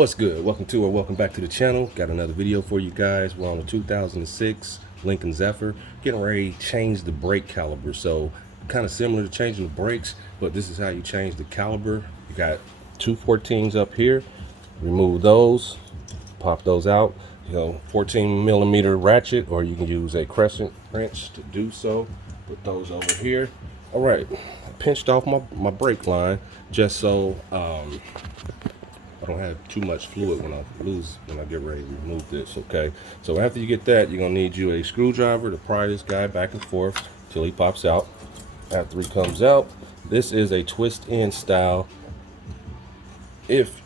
What's good? Welcome back to the channel. Got another video for you guys. We're on a 2006 Lincoln Zephyr, getting ready to change the brake caliper. So kind of similar to changing the brakes, but this is how you change the caliper. You got two 14s up here. Remove those, pop those out. 14 millimeter ratchet, or you can use a crescent wrench to do so. Put those over here. All right, I pinched off my brake line just so I don't have too much fluid when I get ready to remove this. Okay, so after you get that, you're gonna need you a screwdriver to pry this guy back and forth till he pops out. After he comes out, this is a twist in style. If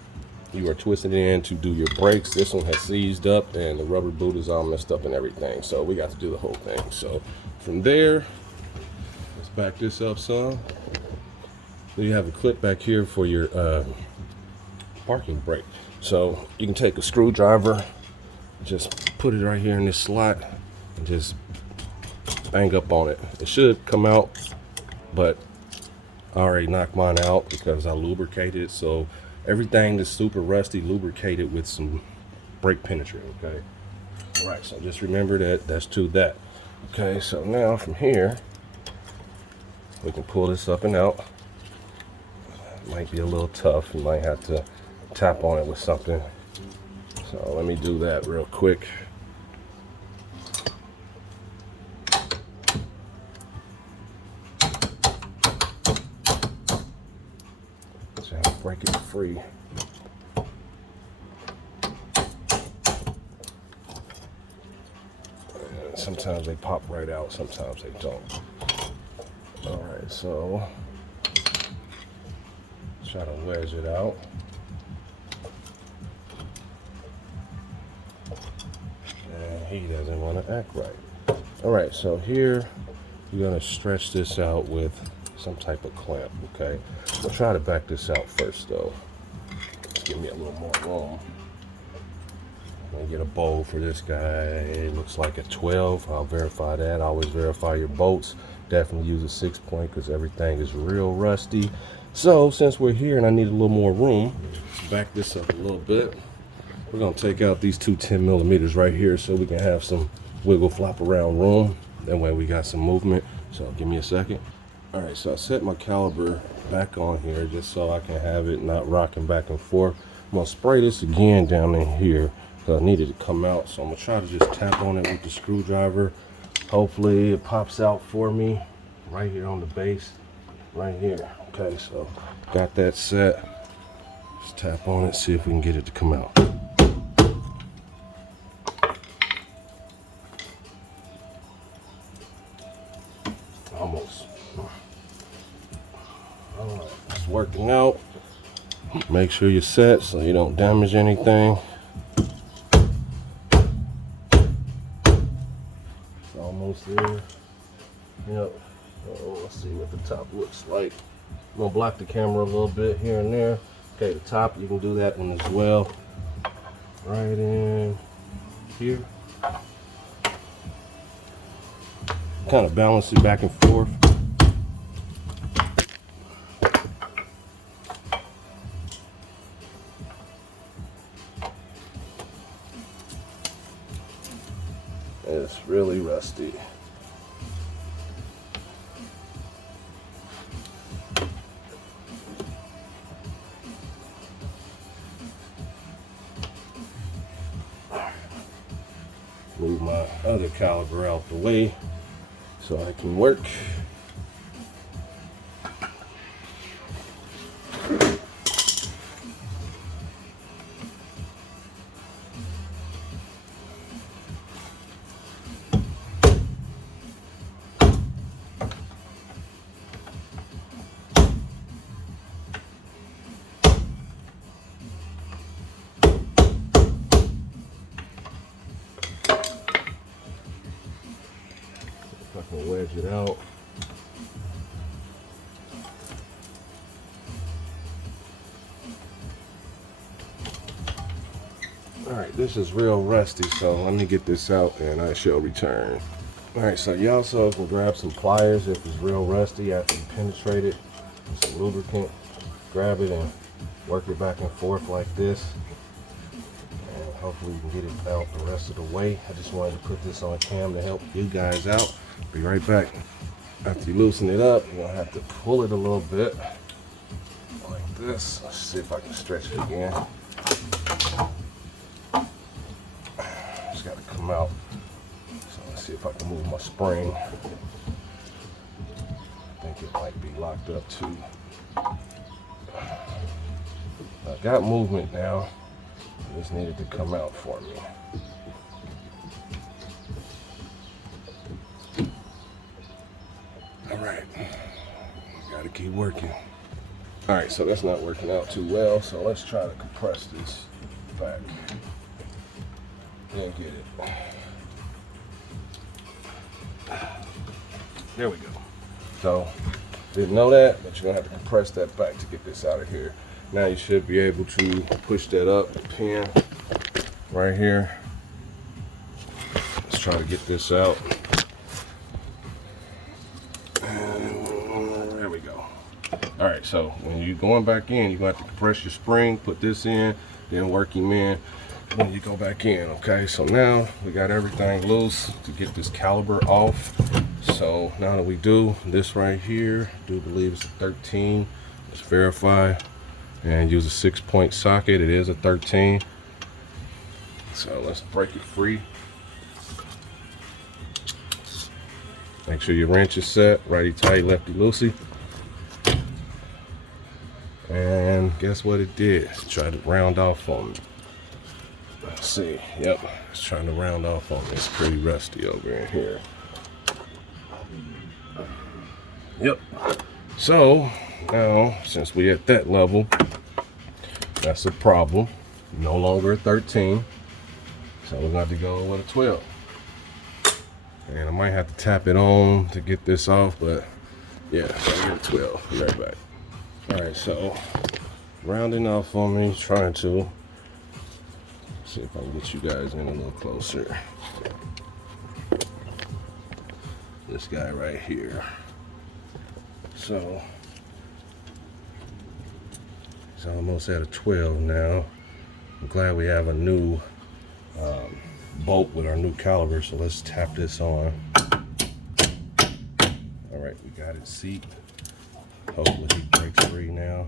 you are twisting it in to do your brakes, this one has seized up and the rubber boot is all messed up and everything, so we got to do the whole thing. So from there, let's back this up some. Then you have a clip back here for your parking brake. So you can take a screwdriver, just put it right here in this slot and just bang up on it. It should come out, but I already knocked mine out because I lubricated it. So everything is super rusty, lubricated with some brake penetrating. Okay, all right, so just remember that's to that. Okay, so now from here we can pull this up and out. It might be a little tough, you might have to tap on it with something. So let me do that real quick. So I'll break it free. And sometimes they pop right out, sometimes they don't. All right, so try to wedge it out. And he doesn't want to act right. All right, so here you're gonna stretch this out with some type of clamp. Okay, we'll try to back this out first though. Just give me a little more room. I'm gonna get a bowl for this guy. It looks like a 12. I'll verify that. Always verify your bolts. Definitely use a 6-point because everything is real rusty. So since we're here and I need a little more room, let's back this up a little bit. We're gonna take out these two 10 millimeters right here so we can have some wiggle flop around room. That way we got some movement. So give me a second. All right, so I set my caliper back on here just so I can have it not rocking back and forth. I'm gonna spray this again down in here because I needed to come out. So I'm gonna try to just tap on it with the screwdriver. Hopefully it pops out for me right here on the base, right here. Okay, so got that set. Just tap on it, see if we can get it to come out. Almost. All right, it's working out. Make sure you're set so you don't damage anything. It's almost there. Yep. So let's see what the top looks like. I'm gonna block the camera a little bit here and there. Okay, the top, you can do that one as well. Right in here. Kind of balance it back and forth. It's really rusty. Move my other caliper out the way so I can work. If I can wedge it out. All right, this is real rusty, so let me get this out and I shall return. All right, so you also can grab some pliers if it's real rusty after you penetrate it with some lubricant. Grab it and work it back and forth like this. hopefully we can get it out the rest of the way. I just wanted to put this on cam to help you guys out. Be right back. After you loosen it up, you're gonna have to pull it a little bit like this. Let's see if I can stretch it again. It's gotta come out. So let's see if I can move my spring. I think it might be locked up too. I got movement now. It just needed to come out for me. All right, gotta keep working. All right, so that's not working out too well. So let's try to compress this back and get it. There we go. So didn't know that, but you're gonna have to compress that back to get this out of here. Now you should be able to push that up, the pin right here. Let's try to get this out. And there we go. All right, so when you're going back in, you're gonna have to compress your spring, put this in, then work him in when you go back in, okay? So now we got everything loose to get this caliber off. So now that we do this right here, I do believe it's a 13. Let's verify. And use a 6-point socket. It is a 13. So let's break it free. Make sure your wrench is set, righty tight, lefty loosey. And guess what it did? Try to round off on me. Let's see. Yep, it's trying to round off on me. It's pretty rusty over in here. Yep. So now, since we at that level, that's a problem. No longer a 13. So we're going to have to go with a 12. And I might have to tap it on to get this off, but yeah, so I get a 12. Be right back. All right, so rounding off on me, trying to see if I can get you guys in a little closer. This guy right here. So it's almost at a 12 now. I'm glad we have a new bolt with our new caliber, so let's tap this on. All right, we got it seat. Hopefully he breaks free now.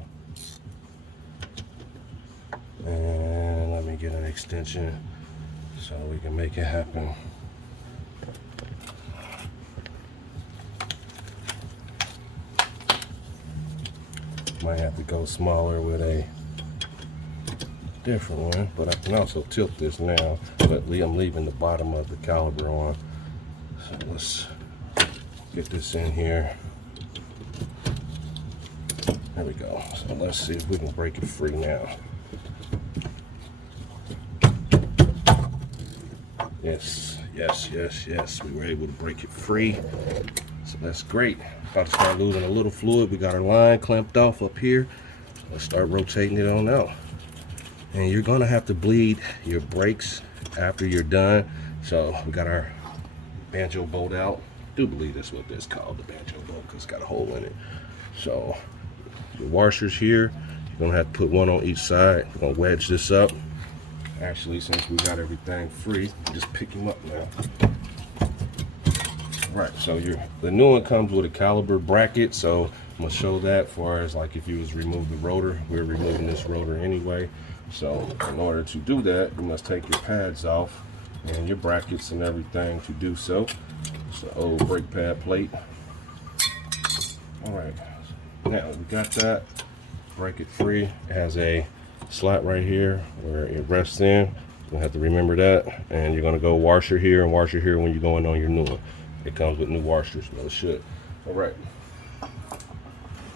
And let me get an extension so we can make it happen. Might have to go smaller with a different one, but I can also tilt this now, but I'm leaving the bottom of the caliber on. So let's get this in here. There we go. So let's see if we can break it free now. Yes, yes, yes, yes. We were able to break it free. So that's great. About to start losing a little fluid. We got our line clamped off up here. Let's start rotating it on out. And you're gonna have to bleed your brakes after you're done. So we got our banjo bolt out. I do believe that's what this is called, the banjo bolt, because it's got a hole in it. So the washers here, you're gonna have to put one on each side. We're gonna wedge this up. Actually, since we got everything free, just pick him up now. Right, so the new one comes with a caliber bracket, so I'm gonna show that for as like if you was remove the rotor. We're removing this rotor anyway. So in order to do that, you must take your pads off and your brackets and everything to do so. It's the old brake pad plate. All right, now we got that. Break it free. It has a slot right here where it rests in. You'll have to remember that. And you're gonna go washer here and washer here when you're going on your new one. It comes with new washers, well it should. All right.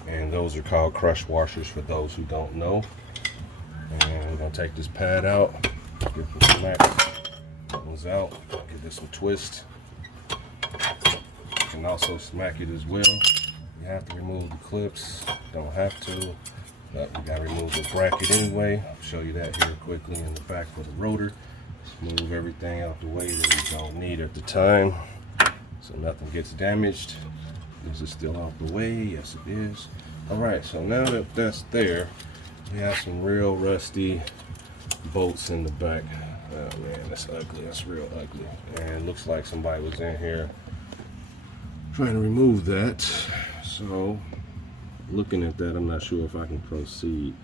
And those are called crush washers for those who don't know. And we're gonna take this pad out, get the smack buttons out, give this a twist. You can also smack it as well. You have to remove the clips, don't have to, but we gotta remove the bracket anyway. I'll show you that here quickly in the back for the rotor. Just move everything out the way that we don't need at the time, so nothing gets damaged. Is it still out the way? Yes, it is. All right, so now that that's there, we have some real rusty bolts in the back. Oh man, that's ugly. That's real ugly. And looks like somebody was in here trying to remove that. So looking at that, I'm not sure if I can proceed.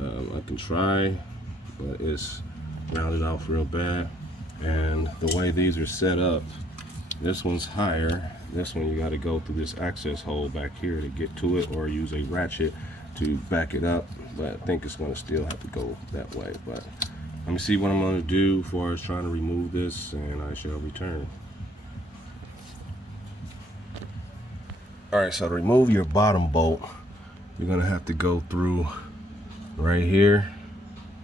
I can try, but it's rounded off real bad. And the way these are set up, this one's higher. This one you got to go through this access hole back here to get to it, or use a ratchet to back it up. But I think it's going to still have to go that way. But let me see what I'm going to do as far as trying to remove this, and I shall return. All right, so to remove your bottom bolt, you're going to have to go through right here,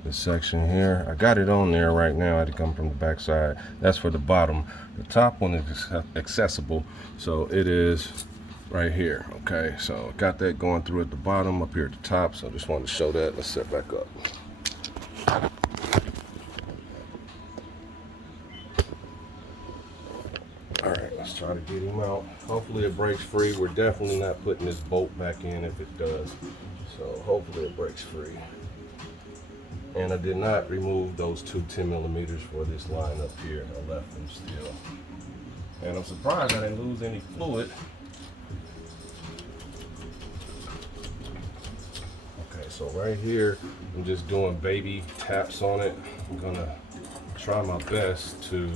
this section here. I got it on there right now. I had to come from the back side. That's for the bottom. The top one is accessible, so it is right here. Okay, so got that going through at the bottom, up here at the top. So I just wanted to show that. Let's set back up. All right, let's try to get him out. Hopefully it breaks free. We're definitely not putting this bolt back in if it does. So hopefully it breaks free. And I did not remove those two 10mm for this line up here. I left them still. And I'm surprised I didn't lose any fluid. Okay, so right here, I'm just doing baby taps on it. I'm gonna try my best to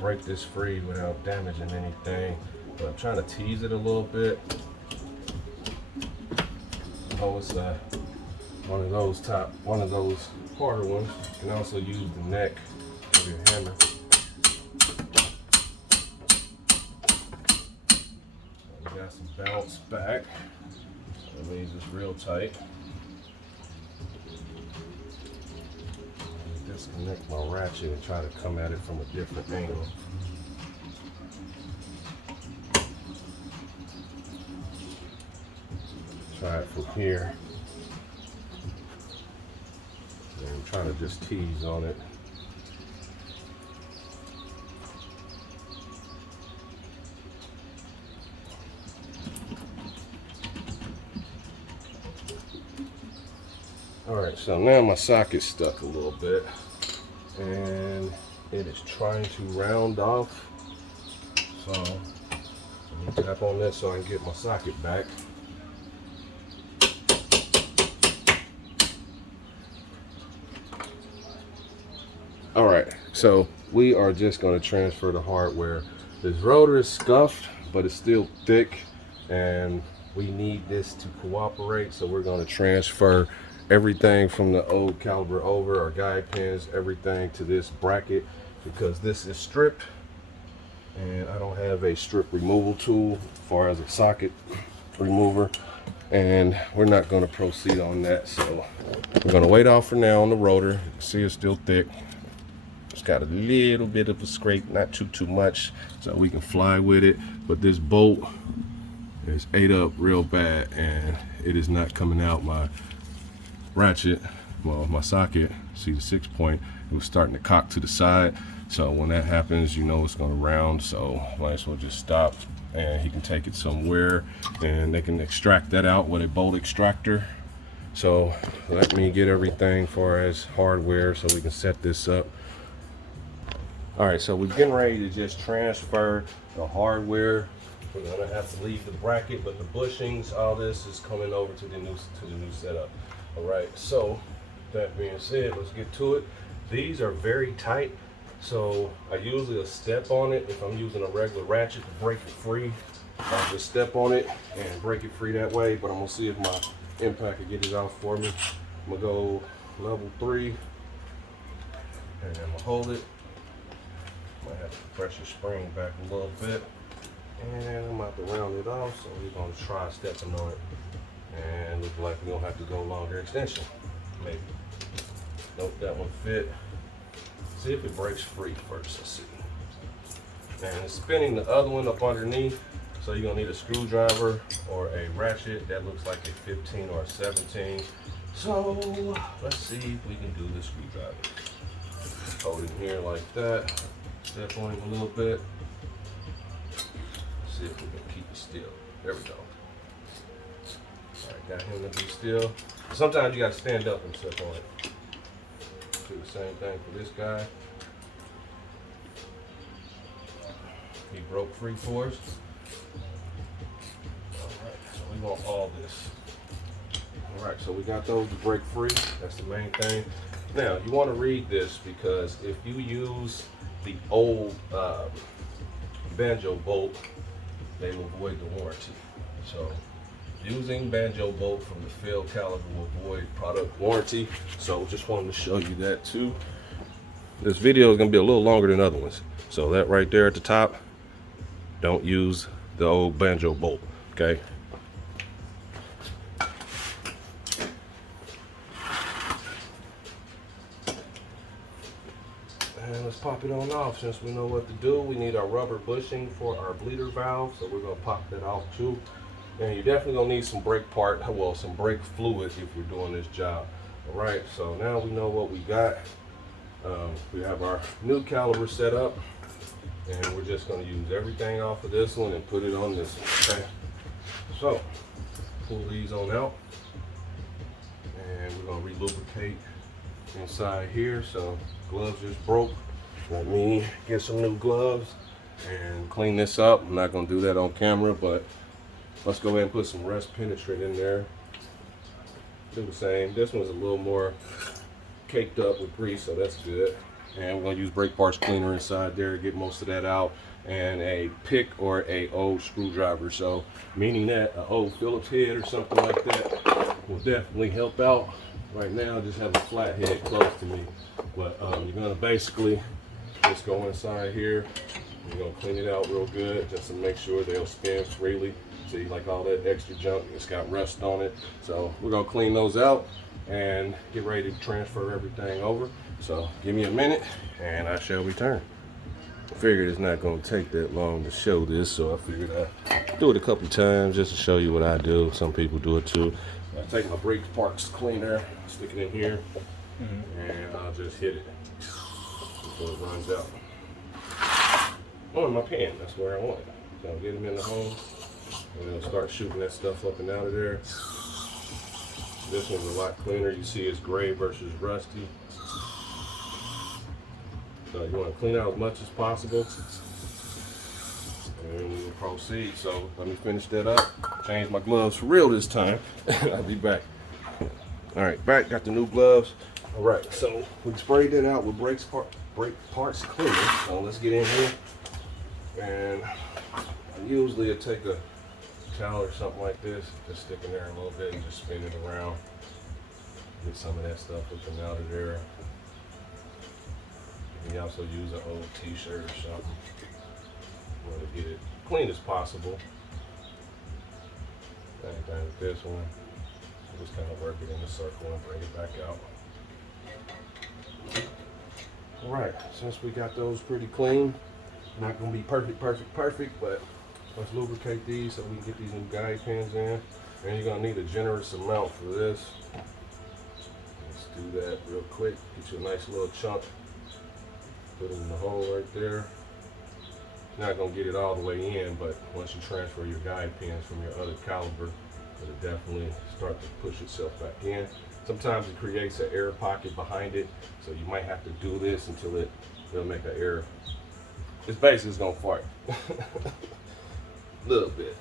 break this free without damaging anything. But I'm trying to tease it a little bit. Oh, it's one of those harder ones. You can also use the neck of your hammer. So we got some bounce back. That means it's real tight. Disconnect my ratchet and try to come at it from a different angle. Try it from here. And I'm trying to just tease on it. All right, so now my socket's stuck a little bit, and it is trying to round off. So let me tap on this so I can get my socket back. All right, so we are just going to transfer the hardware. This rotor is scuffed, but it's still thick, and we need this to cooperate. So we're going to transfer everything from the old caliper over, our guide pins, everything to this bracket, because this is stripped, and I don't have a strip removal tool as far as a socket remover, and we're not going to proceed on that. So we're going to wait off for now on the rotor. You can see it's still thick. It's got a little bit of a scrape, not too much, so we can fly with it. But this bolt is ate up real bad, and it is not coming out. My ratchet, well, my socket, see the 6-point, it was starting to cock to the side. So when that happens, you know it's going to round. So might as well just stop, and he can take it somewhere, and they can extract that out with a bolt extractor. So let me get everything far as hardware so we can set this up. All right, so we're getting ready to just transfer the hardware. We're gonna have to leave the bracket, but the bushings, all this is coming over to the new setup. All right, so that being said, let's get to it. These are very tight, so I usually step on it. If I'm using a regular ratchet to break it free, I'll just step on it and break it free that way. But I'm gonna see if my impact can get it out for me. I'm gonna go level 3, and I'm gonna hold it. Might have to press the spring back a little bit, and I'm about to round it off. So we're gonna try stepping on it, and look like we're gonna have to go longer extension, maybe. Nope, that one fit. See if it breaks free first. Let's see. And it's spinning the other one up underneath, so you're gonna need a screwdriver or a ratchet. That looks like a 15 or a 17. So let's see if we can do the screwdriver. Hold it here like that. Step on it a little bit. See if we can keep it still. There we go. All right, got him to be still. Sometimes you got to stand up and step on it. To the same thing for this guy. He broke free for us. Alright, so we want all this. Alright, so we got those to break free. That's the main thing. Now, you want to read this because if you use the old banjo bolt, they will void the warranty. So, using banjo bolt from the field caliber will void product warranty. So, just wanted to show you that too. This video is going to be a little longer than other ones. So, that right there at the top, don't use the old banjo bolt, okay? And let's pop it on off. Since we know what to do, we need our rubber bushing for our bleeder valve, so we're gonna pop that off too. And you're definitely gonna need some brake part, well, some brake fluid if we're doing this job. All right, so now we know what we got. We have our new caliper set up, and we're just gonna use everything off of this one and put it on this one, okay? So, pull these on out, and we're gonna re-lubricate inside here. So gloves just broke. Let me get some new gloves and clean this up. I'm not gonna do that on camera, but let's go ahead and put some rust penetrant in there. Do the same. This one's a little more caked up with grease, so that's good. And we're gonna use brake parts cleaner inside there, get most of that out, and a pick or a old screwdriver. So meaning that an old Phillips head or something like that will definitely help out. Right now I just have a flat head close to me, but you're gonna basically just go inside here. You're gonna clean it out real good just to make sure they'll spin freely. See, like all that extra junk, it's got rust on it. So we're gonna clean those out and get ready to transfer everything over. So give me a minute and I shall return. I figured it's not gonna take that long to show this, so I figured I'd do it a couple times just to show you what I do. Some people do it too. I take my brake parts cleaner, stick it in here, and I'll just hit it before it runs out. Oh, in my pan, that's where I want it. So I'll get them in the hose, and it'll start shooting that stuff up and out of there. This one's a lot cleaner. You see it's gray versus rusty. So you want to clean out as much as possible. And we will proceed. So let me finish that up. Change my gloves for real this time. I'll be back. All right, back. Got the new gloves. All right, so we sprayed that out with brake parts cleaner. So let's get in here. And usually I take a towel or something like this, just stick in there a little bit and just spin it around. Get some of that stuff up and out of there. And you also use an old t-shirt or something. Want to get it clean as possible. Same thing with this one. Just kind of work it in a circle and bring it back out. Alright, since we got those pretty clean, not going to be perfect, but let's lubricate these so we can get these new guide pins in. And you're going to need a generous amount for this. Let's do that real quick. Get you a nice little chunk. Put it in the hole right there. Not going to get it all the way in, but once you transfer your guide pins from your other caliber, it'll definitely start to push itself back in. Sometimes it creates an air pocket behind it, so you might have to do this until it'll make an air. It's basically going to fart. A little bit.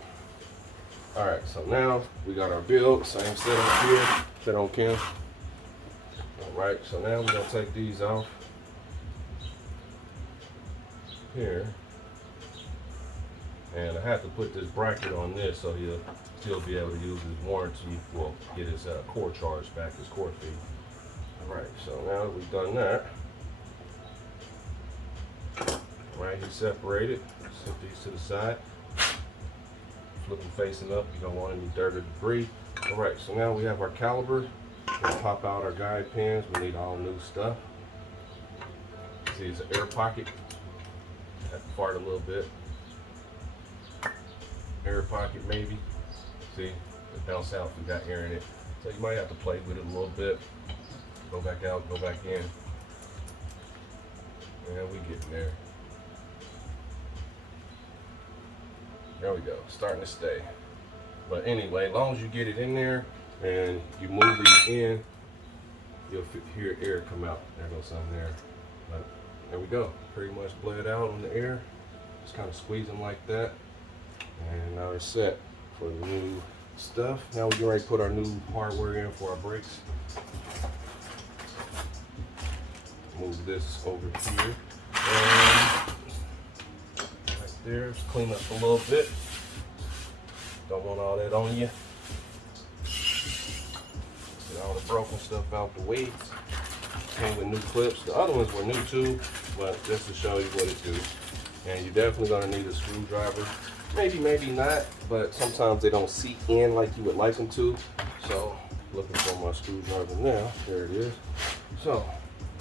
All right, so now we got our build, same setup here, set on cam. All right, so now we're going to take these off here. And I have to put this bracket on this so he'll still be able to use his warranty, well, get his core charge back, his core fee. All right, so now that we've done that, all right, he's separated. Set these to the side. Flip them facing up. You don't want any dirt or debris. All right, so now we have our caliper. We'll pop out our guide pins. We need all new stuff. See, it's an air pocket. Have to fart a little bit. Air pocket maybe. See, it bounce out if we got air in it. So you might have to play with it a little bit. Go back out, go back in. And we get in there. There we go, starting to stay. But anyway, as long as you get it in there and you move these in, you'll hear air come out. There goes some there. But there we go. Pretty much bled out on the air. Just kind of squeezing like that. And now it's set for the new stuff. Now we're getting ready to put our new hardware in for our brakes. Move this over here. And right there, just clean up a little bit. Don't want all that on you. Get all the broken stuff out the way. Came with new clips. The other ones were new too, but just to show you what it do. And you're definitely gonna need a screwdriver. Maybe, maybe not, but sometimes they don't seat in like you would like them to. So, looking for my screwdriver now. There it is. So,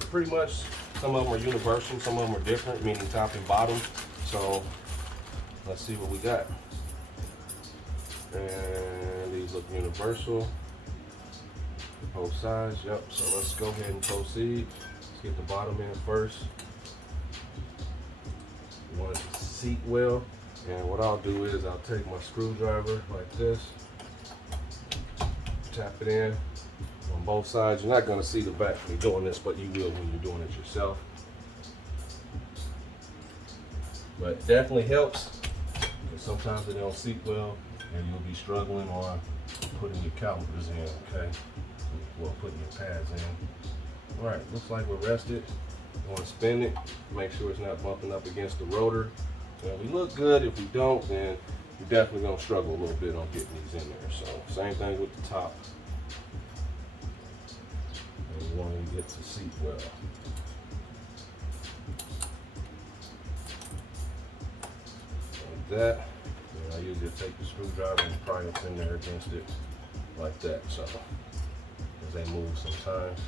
pretty much, some of them are universal, some of them are different, meaning top and bottom. So, let's see what we got. And these look universal. Both sides, yep. So let's go ahead and proceed. Let's get the bottom in first. You want it to seat well. And what I'll do is I'll take my screwdriver like this, tap it in on both sides. You're not going to see the back of me doing this, but you will when you're doing it yourself. But it definitely helps, because sometimes they don't seat well and you'll be struggling on putting your calipers in, okay? Well, putting your pads in. All right, looks like we're rested. You want to spin it, make sure it's not bumping up against the rotor. And we look good. If we don't, then you're definitely going to struggle a little bit on getting these in there. So same thing with the top. And you want to get to seat well. Like that. And I usually take the screwdriver and pry it in there against it like that. So as they move sometimes,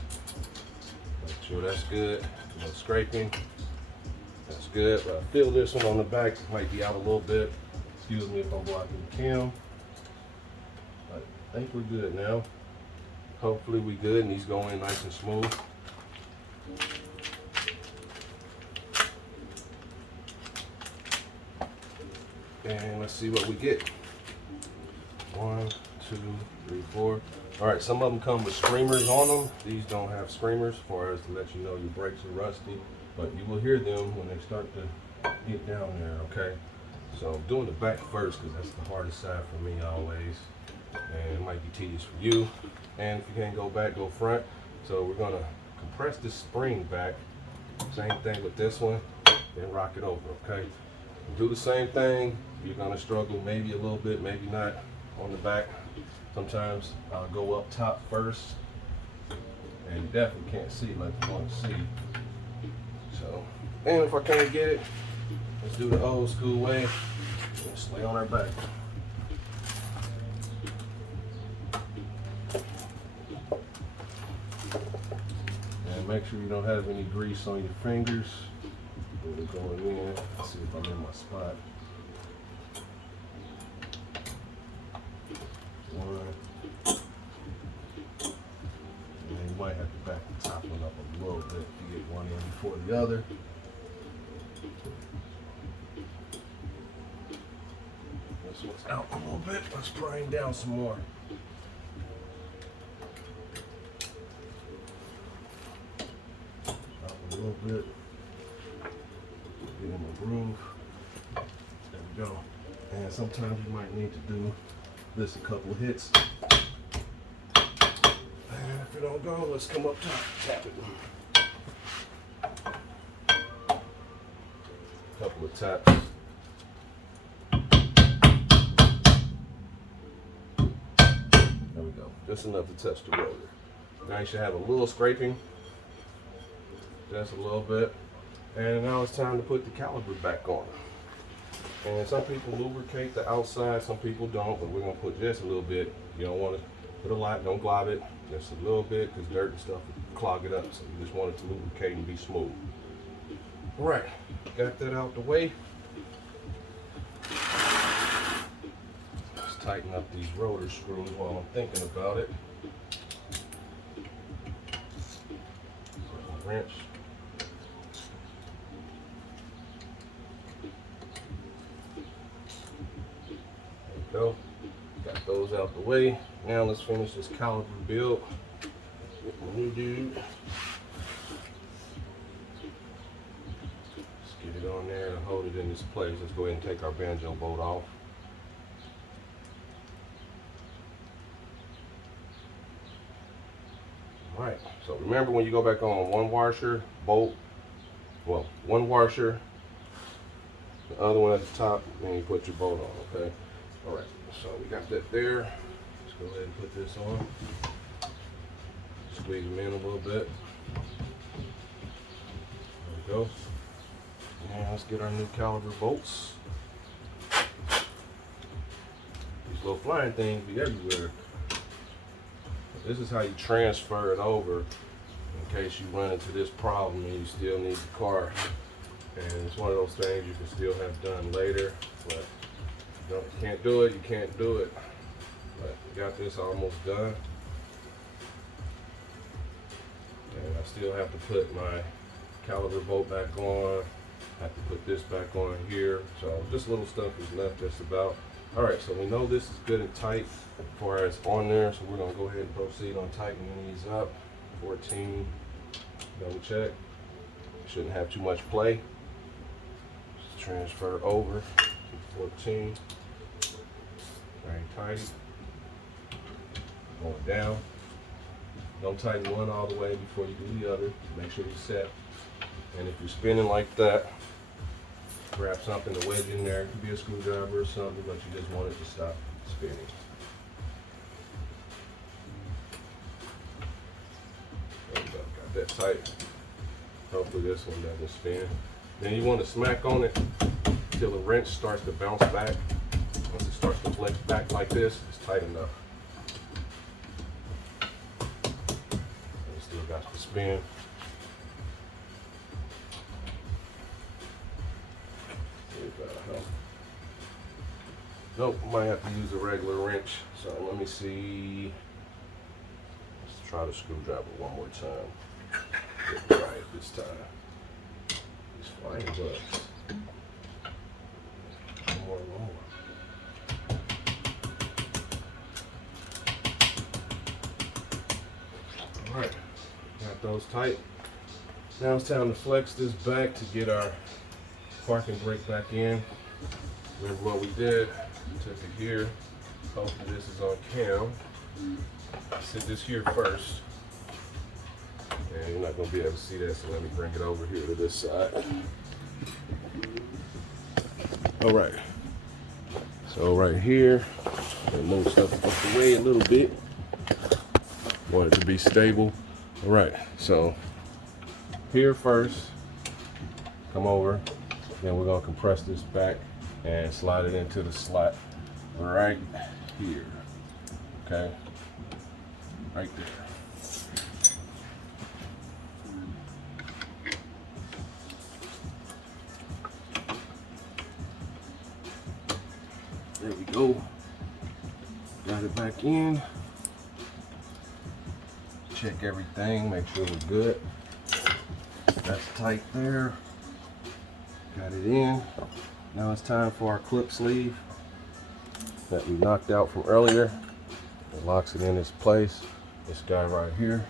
make sure that's good. No scraping. That's good, but I feel this one on the back might be out a little bit. Excuse me if I'm blocking the cam. But I think we're good now. Hopefully we good and these go in nice and smooth. And let's see what we get. 1, 2, 3, 4. All right, some of them come with streamers on them. These don't have streamers, as far as to let you know your brakes are rusty. But you will hear them when they start to get down there, okay? So I'm doing the back first because that's the hardest side for me always. And it might be tedious for you. And if you can't go back, go front. So we're gonna compress this spring back. Same thing with this one, then rock it over, okay? Do the same thing. You're gonna struggle maybe a little bit, maybe not on the back. Sometimes I'll go up top first. And you definitely can't see like you want to see. So, and if I can't get it, let's do the old school way. Just lay on our back. And make sure you don't have any grease on your fingers. We're going in. Let's see if I'm in my spot. 1. And you might have to back the top one up a little bit to get one in before the other. This one's out a little bit. Let's pry him down some more. Out a little bit. Get in the groove. There we go. And sometimes you might need to do this a couple of hits. And if it don't go, let's come up top, tap it. Couple of taps. There we go. Just enough to touch the rotor. Now you should have a little scraping. Just a little bit. And now it's time to put the caliper back on. And some people lubricate the outside, some people don't, but we're gonna put just a little bit. You don't want to put a lot, don't glob it, just a little bit, because dirt and stuff will clog it up. So you just want it to lubricate and be smooth. All right, got that out the way. Let's tighten up these rotor screws while I'm thinking about it. Wrench. Go. Got those out the way. Now let's finish this caliper build. Get my new dude. Let's get it on there and hold it in this place. Let's go ahead and take our banjo bolt off. Alright, so remember when you go back on one washer, bolt, well, one washer, the other one at the top, and you put your bolt on, okay? Alright, so we got that there. Let's go ahead and put this on. Squeeze them in a little bit. There we go. And let's get our new caliper bolts. These little flying things be everywhere. This is how you transfer it over in case you run into this problem and you still need the car. And it's one of those things you can still have done later, but if you can't do it, you can't do it. But we got this almost done. And I still have to put my caliper bolt back on. I have to put this back on here. So this little stuff is left just about. All right, so we know this is good and tight as far as on there, so we're gonna go ahead and proceed on tightening these up. 14, double check. Shouldn't have too much play. Just transfer over to 14. Very tight. Going down. Don't tighten one all the way before you do the other. Make sure you're set. And if you're spinning like that, grab something to wedge in there. It could be a screwdriver or something, but you just want it to stop spinning. There we go. Got that tight. Hopefully this one doesn't spin. Then you want to smack on it until the wrench starts to bounce back. Once it starts to flex back like this, it's tight enough. Still got to spin. Nope, might have to use a regular wrench. So let me see. Let's try the screwdriver one more time. Get it right this time. These flying bugs. One more. Alright, got those tight. Now it's time to flex this back to get our parking brake back in. Remember what we did? We took it here. Hopefully this is on cam. Sit this here first. And you're not going to be able to see that, so let me bring it over here to this side. Alright. So right here, I'm move stuff up the way a little bit. Want it to be stable. Alright, so here first, come over, then we're gonna compress this back and slide it into the slot right here. Okay, right there. There we go. Got it back in. Check everything, make sure we're good. That's tight there. Got it in. Now it's time for our clip sleeve that we knocked out from earlier. It locks it in its place. This guy right here.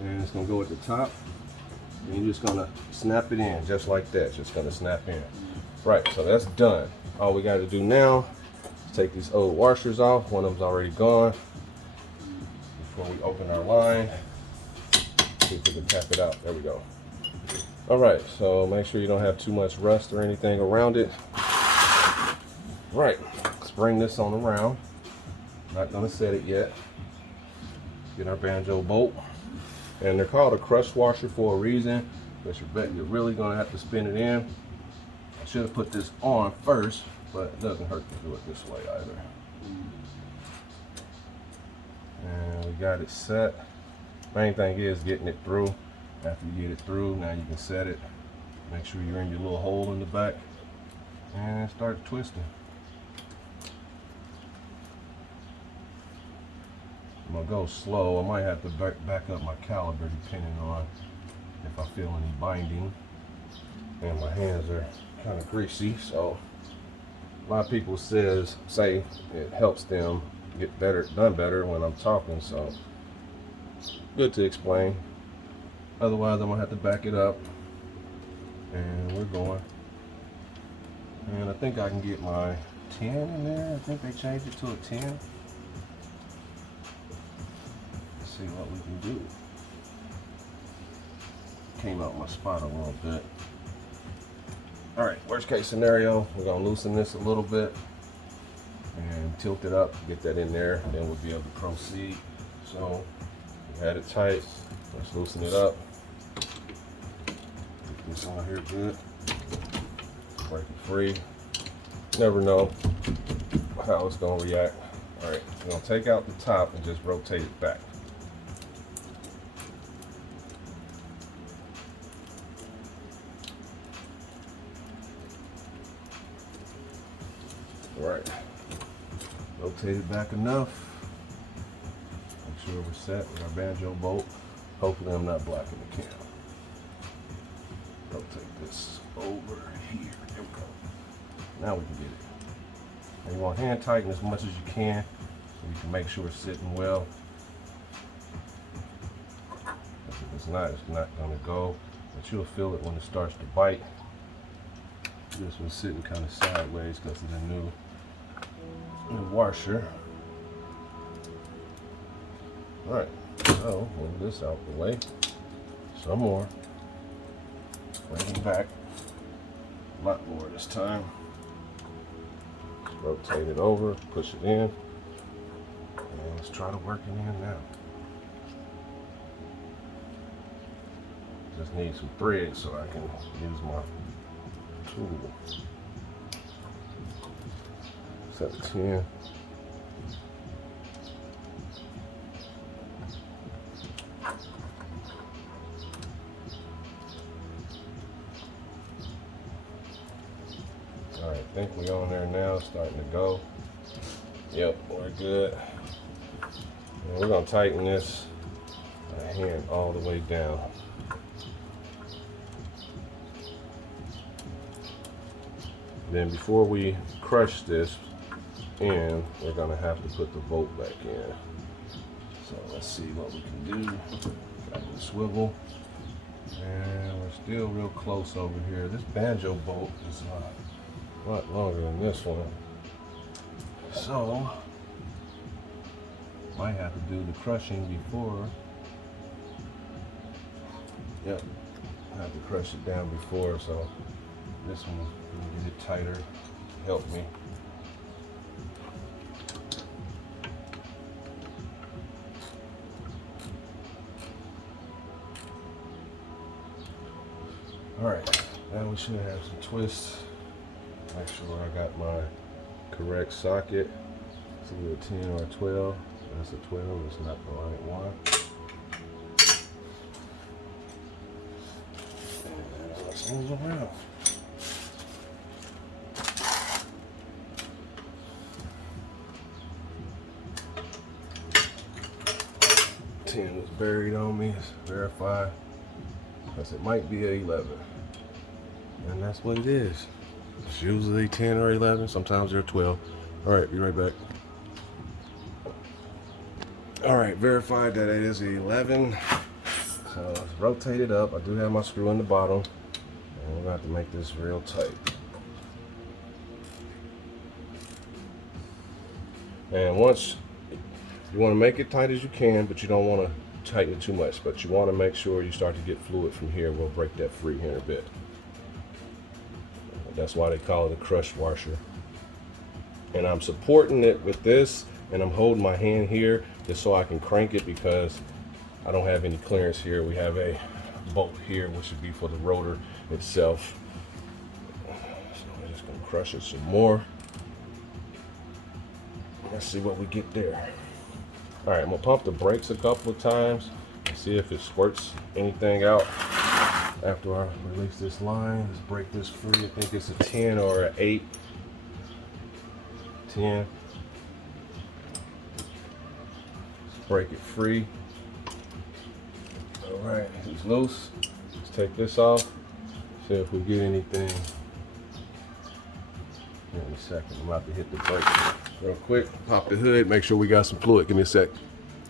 And it's gonna go at the top. And you're just gonna snap it in just like that. It's just gonna snap in. Right, so that's done. All we gotta do now is take these old washers off. One of them's already gone. Before we open our line, see if we can tap it out. There we go. All right, so make sure you don't have too much rust or anything around it. Right, let's bring this on around. Not gonna set it yet. Get our banjo bolt. And they're called a crush washer for a reason, but you're really gonna have to spin it in. I should have put this on first, but it doesn't hurt to do it this way either. And we got it set. Main thing is getting it through. After you get it through, now you can set it. Make sure you're in your little hole in the back and start twisting. I'm gonna go slow. I might have to back up my caliper depending on if I feel any binding. And my hands are kind of greasy, so a lot of people say it helps them get done better when I'm talking, so good to explain. Otherwise, I'm gonna have to back it up. And we're going. And I think I can get my 10 in there. I think they changed it to a 10. Let's see what we can do. Came out my spot a little bit. All right, worst case scenario, we're gonna loosen this a little bit and tilt it up, get that in there, and then we'll be able to proceed. So we had it tight, let's loosen it up. Get this on here good, break it free. Never know how it's gonna react. All right, we're gonna take out the top and just rotate it back. All right, rotate it back enough. Make sure we're set with our banjo bolt. Hopefully I'm not blocking the cam. Rotate this over here. There we go. Now we can get it. And you want to hand tighten as much as you can so you can make sure it's sitting well. If it's not going to go. But you'll feel it when it starts to bite. This one's sitting kind of sideways because of the new washer. All right, so move this out the way. Some more. Bring it back. A lot more this time. Rotate it over, push it in, and let's try to work it in now. Just need some thread so I can use my tool. Set the 10. All right, I think we're on there now, starting to go. Yep, we're good. And we're gonna tighten this hand all the way down. Then before we crush this in, we're gonna have to put the bolt back in. So let's see what we can do. Got the swivel. And we're still real close over here. This banjo bolt is a lot longer than this one. So, might have to do the crushing before. Yep, I have to crush it down before, so this one will get it tighter, help me. All right, now we should have some twists. Make sure I got my correct socket. It's either a 10 or a 12. That's a 12, it's not the right one. And let's move around. Ten was buried on me, it's verified. Because it might be a 11. And that's what it is. It's usually 10 or 11, sometimes they're 12. All right, be right back. All right, verified that it is 11. So let's rotate it up. I do have my screw in the bottom. And we're gonna have to make this real tight. And once, you wanna make it tight as you can, but you don't wanna tighten it too much. But you wanna make sure you start to get fluid from here. We'll break that free here in a bit. That's why they call it a crush washer. And I'm supporting it with this, and I'm holding my hand here just so I can crank it because I don't have any clearance here. We have a bolt here, which would be for the rotor itself. So we're just gonna crush it some more. Let's see what we get there. All right, I'm gonna pump the brakes a couple of times and see if it squirts anything out. After I release this line, let's break this free. I think it's a 10 or an 8. 10. Let's break it free. All right, it's loose. Let's take this off. See if we get anything. In a second, I'm about to hit the brake real quick. Pop the hood, make sure we got some fluid. Give me a sec.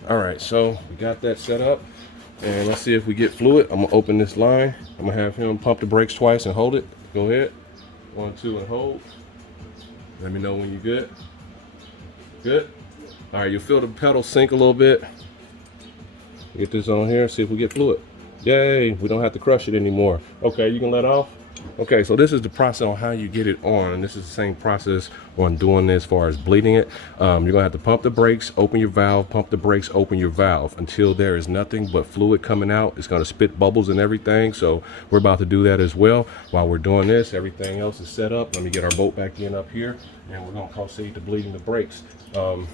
All right, so we got that set up, and let's see if we get fluid. I'm gonna open this line. I'm gonna have him pump the brakes twice and hold it. Go ahead. 1, 2, and hold. Let me know when you're good. Good. All right, you'll feel the pedal sink a little bit. Get this on here, see if we get fluid. Yay, we don't have to crush it anymore. Okay, you can let off. Okay, so this is the process on how you get it on, and this is the same process on doing this as far as bleeding it. You're gonna have to pump the brakes, open your valve, pump the brakes, open your valve until there is nothing but fluid coming out. It's gonna spit bubbles and everything, so we're about to do that as well. While we're doing this, everything else is set up. Let me get our bolt back in up here, and we're gonna proceed to bleeding the brakes. Yeah,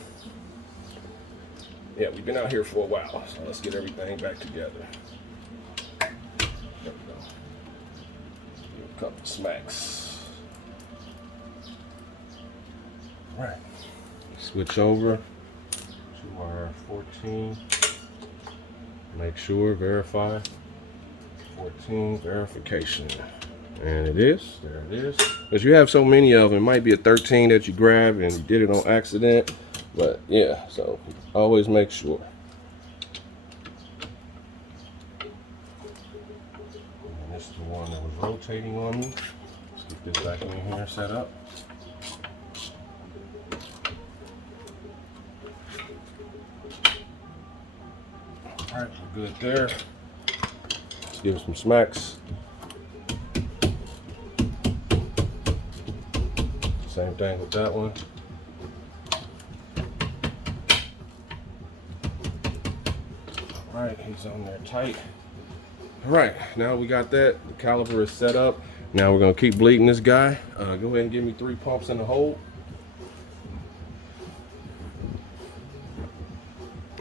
we've been out here for a while, so let's get everything back together. There we go. Give a couple smacks. All right. Switch over to our 14. Make sure, verify. 14 verification. And it is. There it is. Because you have so many of them, it might be a 13 that you grabbed and you did it on accident. But yeah, so always make sure. And this is the one that was rotating on me. Let's get this back in here set up. All right, we're good there. Let's give it some smacks. Same thing with that one. All right, he's on there tight. All right, now we got that. The caliper is set up. Now we're gonna keep bleeding this guy. Go ahead and give me 3 pumps in the hole.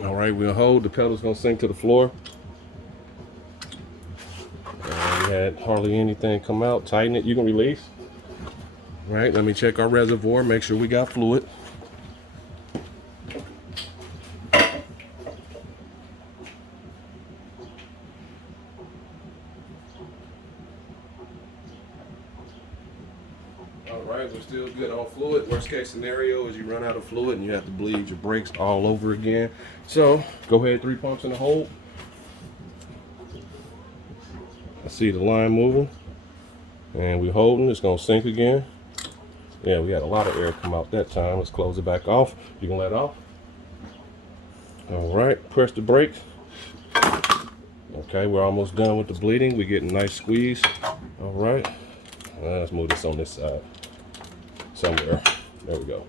All right, we'll hold. The pedal's gonna sink to the floor. We had hardly anything come out. Tighten it. You can release. All right, let me check our reservoir. Make sure we got fluid. Alright, we're still good on fluid. Worst case scenario is you run out of fluid and you have to bleed your brakes all over again. So go ahead, 3 pumps in the hole. I see the line moving. And we're holding, it's gonna sink again. Yeah, we had a lot of air come out that time. Let's close it back off. You can let off. Alright, press the brake. Okay, we're almost done with the bleeding. We're getting a nice squeeze. Alright. Let's move this on this side. Somewhere. There we go.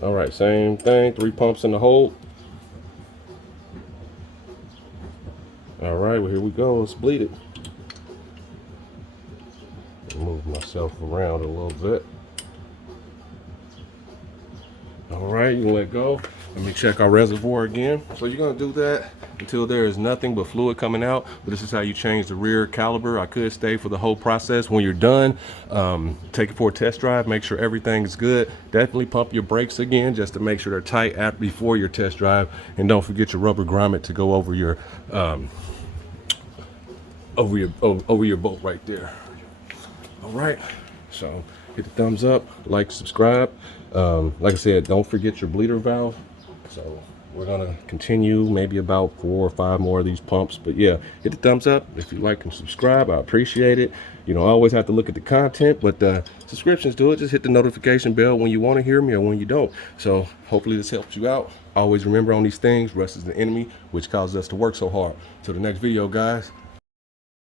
All right, same thing. 3 pumps in the hole. All right, well, here we go. Let's bleed it. Move myself around a little bit. All right, you can let go. Let me check our reservoir again. So you're gonna do that until there is nothing but fluid coming out. But this is how you change the rear caliper. I could stay for the whole process. When you're done, take it for a test drive. Make sure everything is good. Definitely pump your brakes again just to make sure they're tight before your test drive. And don't forget your rubber grommet to go over your bolt right there. All right, so hit the thumbs up, like, subscribe. Like I said, don't forget your bleeder valve. So we're gonna continue maybe about 4 or 5 more of these pumps. But yeah, hit the thumbs up if you like and subscribe. I appreciate it. You know, I always have to look at the content, but subscriptions do it. Just hit the notification bell when you want to hear me or when you don't. So hopefully this helps you out. Always remember on these things, rest is the enemy, which causes us to work so hard. Till the next video, guys.